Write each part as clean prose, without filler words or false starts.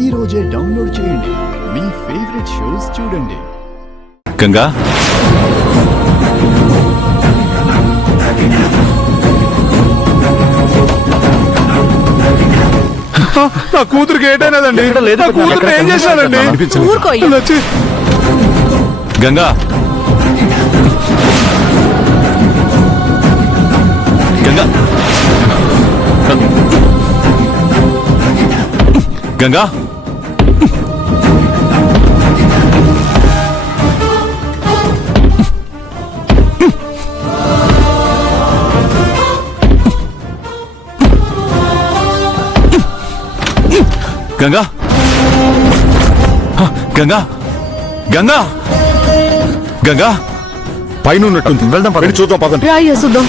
ఈ రోజే డౌన్లోడ్ చేయండి. మీ ఫేవరెట్ షోస్ చూడండి. గంగా, నా కూతురికి ఏటైనదండి? నా కూతురు ఏం చేశానండి? గంగా, గంగా, గంగా, గంగా, గంగా, గంగా, గంగా పైన ఉన్నట్టుంది. వెళ్దాం, పదండి, చూద్దాం, పదండి. రాయ్య చూద్దాం.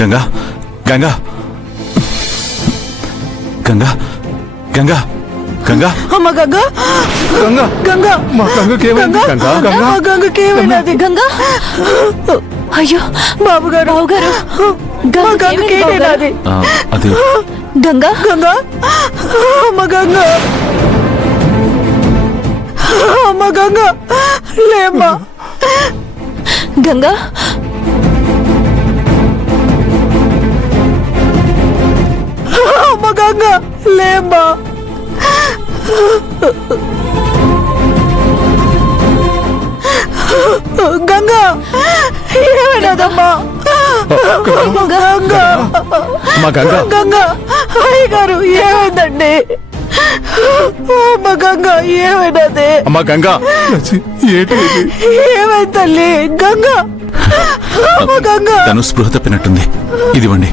గంగా, గంగా, గంగా, గంగా, గంగా, అమ్మ గంగా, గంగా, గంగా, మా గంగకి ఏమైంది? గంగా, గంగా, మా గంగకి ఏమైనది? గంగా, అయ్యో బాబు గారు, రావు గారు, మా గంగకి ఏమైనది? అది గంగా, గంగా, అమ్మ గంగా, అమ్మ గంగా, లేమ్మా గంగా. అమ్మ గంగా, లేమ్మా. గంగా, ఏమైనదమ్మా? గంగా, మా గంగా, గంగా, అయ్య గారు ఏమైందండి? అమ్మ గంగా, ఏమైనది? అమ్మ గంగా, ఏంటి ఇది? ఏమైంది తల్లి? గంగా, అమ్మ గంగా. తను స్పృహ తప్పినట్టుంది. ఇదివ్వండి.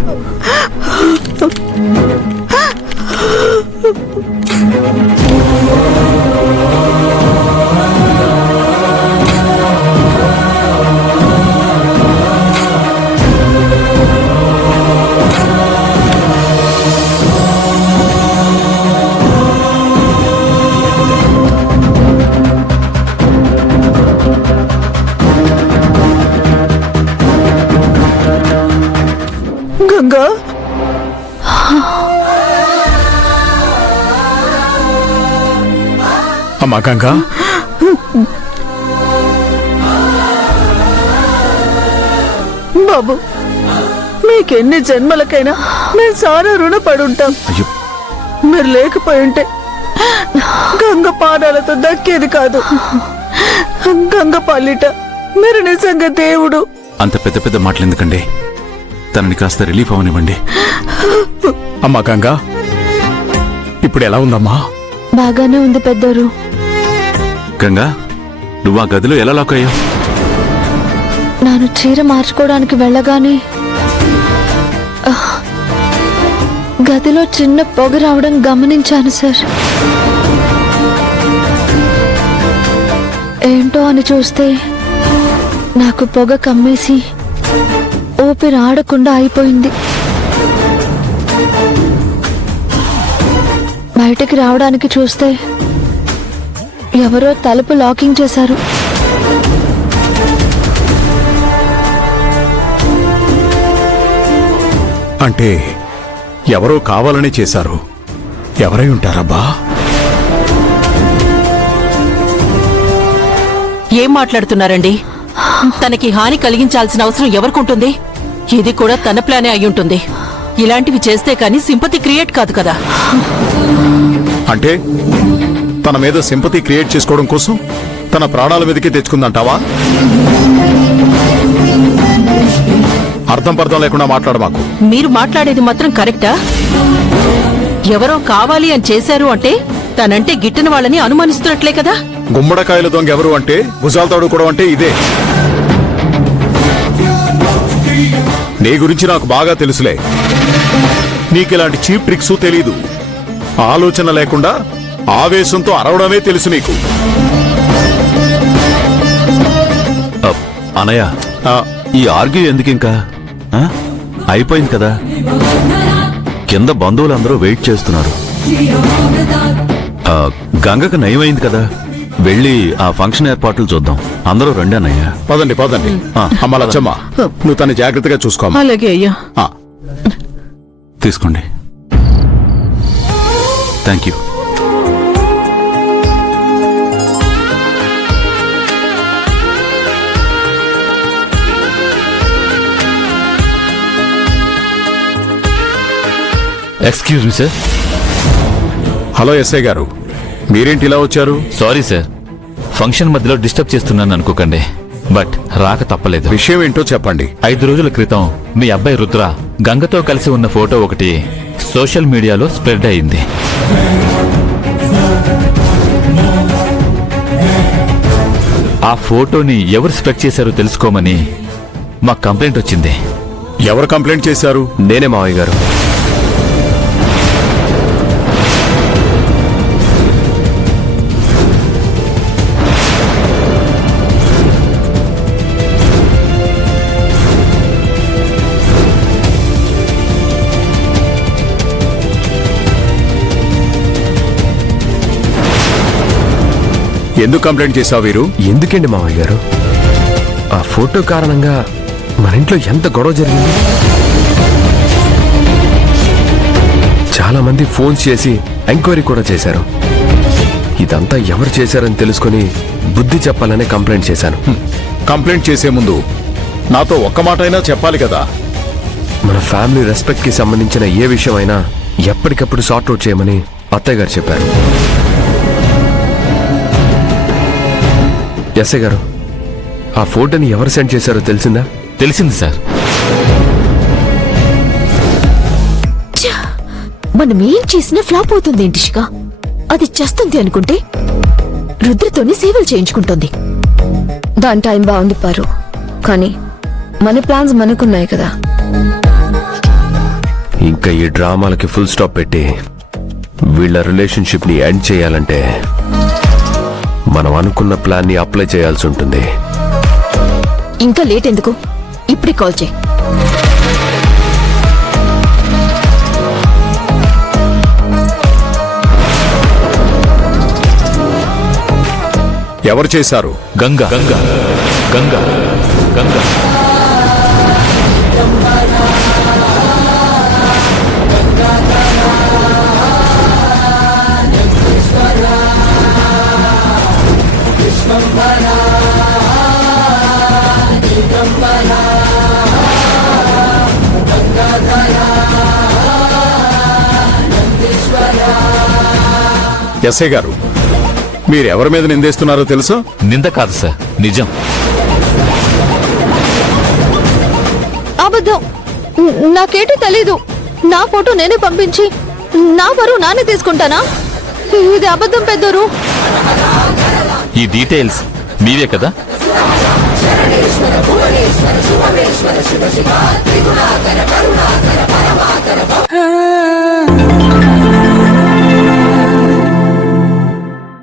గంగా, అమ్మ గంగా, బాబు మీకెన్ని జన్మలకైనా మేము చాలా రుణపడి ఉంటాం. అయ్యో, మీరు లేకపోయి ఉంటే గంగ పాదాలతో దక్కేది కాదు. గంగ పాలిట మీరు నిజంగా దేవుడు. అంత పెద్ద పెద్ద మాటలు ఎందుకండి? తనని కాస్త రిలీఫ్ అవనివ్వండి. అమ్మ గంగా, ఇప్పుడు ఎలా ఉందమ్మా? బాగానే ఉంది పెద్దోరు. గంగా, నువ్వు ఆ గదిలో ఎలా లాక్ అయ్యావు? నాను చీర మార్చుకోవడానికి వెళ్ళగానే గదిలో చిన్న పొగ రావడం గమనించాను సార్. ఏంటో అని చూస్తే నాకు పొగ కమ్మేసి ఊపిరి ఆడకుండా అయిపోయింది. బయటకి రావడానికి చూస్తే ఎవరో తలుపు లాకింగ్ చేశారు. అంటే ఎవరో కావాలని చేశారు. ఎవరై ఉంటారబ్బా? ఏం మాట్లాడుతున్నారండి? తనకి హాని కలిగించాల్సిన అవసరం ఎవరికుంటుంది? ఇది కూడా తన ప్లానే అయ్యుంటుంది. ఇలాంటివి చేస్తే కానీ సింపతి క్రియేట్ కాదు కదా. అంటే తన మీద సింపతి క్రియేట్ చేసుకోవడం కోసం తన ప్రాణాల మీదకి తెచ్చుకుందంటావా? అర్థం పర్థం లేకుండా మాట్లాడ మాకు. మీరు మాట్లాడేది మాత్రం కరెక్టా? ఎవరో కావాలి అని చేశారు అంటే తనంటే గిట్టిన వాళ్ళని అనుమానిస్తున్నట్లే కదా. గుమ్మడికాయల దొంగ ఎవరు అంటే భుజాలు తడుకోవడం అంటే ఇదే. నీ గురించి నాకు బాగా తెలుసులే. నీకిలాంటి చీప్ ట్రిక్స్ తెలీదు. ఆలోచన లేకుండా ఆవేశంతో అరవడమే తెలుసు నీకు. అనయ్య, ఈ ఆర్గ్యూ ఎందుకు ఇంకా? అయిపోయింది కదా. కింద బంధువులందరూ వెయిట్ చేస్తున్నారు. గంగకు నయమైంది కదా, వెళ్ళి ఆ ఫంక్షన్ ఏర్పాట్లు చూద్దాం. అందరూ రండి అన్నయ్య. పదండి పదండి. అమ్మ లచ్చమ్మ, నువ్వు తను జాగ్రత్తగా చూసుకోమ్మా. అలాగే అయ్యా. ఆ, తీసుకోండి. Thank you. Excuse me sir. Hello SI గారు, మీరేంటి ఇలా వచ్చారు? సారీ సార్, ఫంక్షన్ మధ్యలో డిస్టర్బ్ చేస్తున్నాను అనుకోకండి, బట్ రాక తప్పలేదు. విషయం ఏంటో చెప్పండి. 5 రోజుల క్రితం మీ అబ్బాయి రుద్ర గంగతో కలిసి ఉన్న ఫోటో ఒకటి సోషల్ మీడియాలో స్ప్రెడ్ అయింది. ఆ ఫోటోని ఎవరు స్ప్రెడ్ చేశారో తెలుసుకోమని మాకు కంప్లైంట్ వచ్చింది. ఎవరు కంప్లైంట్ చేశారు? నేనే మావయ్య గారు. ఎందుకు కంప్లైంట్ చేశావు వీరు? ఎందుకండి మావయ్య గారు, ఆ ఫోటో కారణంగా మన ఇంట్లో ఎంత గొడవ జరిగింది. చాలా మంది ఫోన్ చేసి ఎంక్వైరీ కూడా చేశారు. ఇదంతా ఎవరు చేశారని తెలుసుకుని బుద్ధి చెప్పాలని కంప్లైంట్ చేశాను. కంప్లైంట్ చేసే ముందు నాతో ఒక్క మాట అయినా చెప్పాలి కదా. మన ఫ్యామిలీ రెస్పెక్ట్ కి సంబంధించిన ఏ విషయం అయినా ఎప్పటికప్పుడు సార్ట్ అవుట్ చేయమని అత్తయ్య గారు చెప్పారు. ఎస్ఐ గారు, ఆ ఫోటోని ఎవరు సెండ్ చేశారో తెలిసిందా? తెలిసింది సార్. మనం ఏం చేసినా ఫ్లాప్ అవుతుంది ఏంటి శిఖ? అది చేస్తుంది అనుకుంటే రుద్రతోని సేవలు చేయించుకుంటుంది. దాని టైం బాగుంది పారు, కానీ మన ప్లాన్స్ మనకున్నాయి కదా. ఇంకా ఈ డ్రామాలకి ఫుల్ స్టాప్ పెట్టి వీళ్ళ రిలేషన్షిప్ ని ఎండ్ చేయాలంటే మనం అనుకున్న ప్లాన్ ని అప్లై చేయాల్సి ఉంటుంది. ఇంకా లేట్ ఎందుకు? ఇప్పుడే కాల్ చేయి. ఎవరు చేశారు? గంగ గంగ గంగ గంగ. ఎస్ఐ గారు, మీరెవరి మీద నిందేస్తున్నారో తెలుసా? నింద కాదు సార్, నిజం. అబద్ధం. నాకేటో తెలీదు. నా ఫోటో నేనే పంపించి నా బరువు నానే తీసుకుంటానా? ఇది అబద్ధం పెద్దరు. ఈ డీటెయిల్స్ మీవే కదా? ఆ